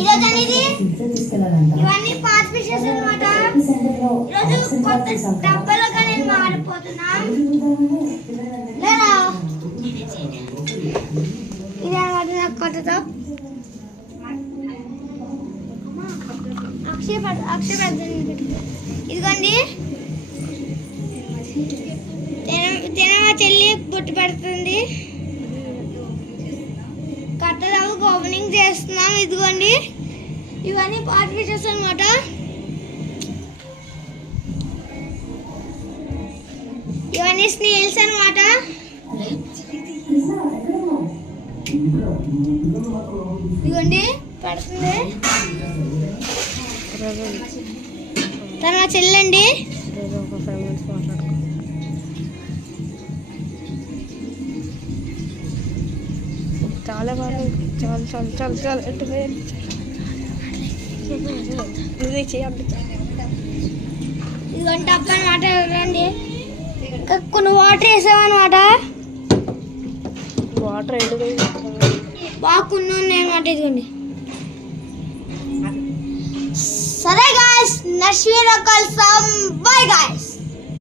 ఈరోజు అనేది ఇవన్నీ పార్ట్ ఫిషెస్ అన్నమాట. ఈరోజు కొత్త డబ్బాలోకి నేను మారిపోతున్నా. లేదా ఇది అన్నమాట నాకు కొత్త టప్. అక్షయ ఇదిగోండి, మా చెల్లి బొట్టు పెడుతుంది. కట్టదావు ఓపెనింగ్ చేస్తున్నాం. ఇదిగోండి, ఇవన్నీ పార్ట్ ఫిషెస్ అనమాట. ఇవన్నీ స్నేల్స్ అనమాట. ఇదిగోండి పడుతుంది. తన మా చెల్లండి. చాలా బాగా చాలా చాలా చాలా చాలా ఎట్టు నువ్వే చేయాలి. ఇదిగోండి టప్ అనమాట. రండి, కొన్ని వాటర్ వేసామన్నమాట. వాటర్ ఎండు బాగా కొన్ని ఉన్నాయి అనమాట. ఇదిగోండి. సరే గాయ్స్, నెక్స్ట్ వీడియో కలుస్తాం. By guys.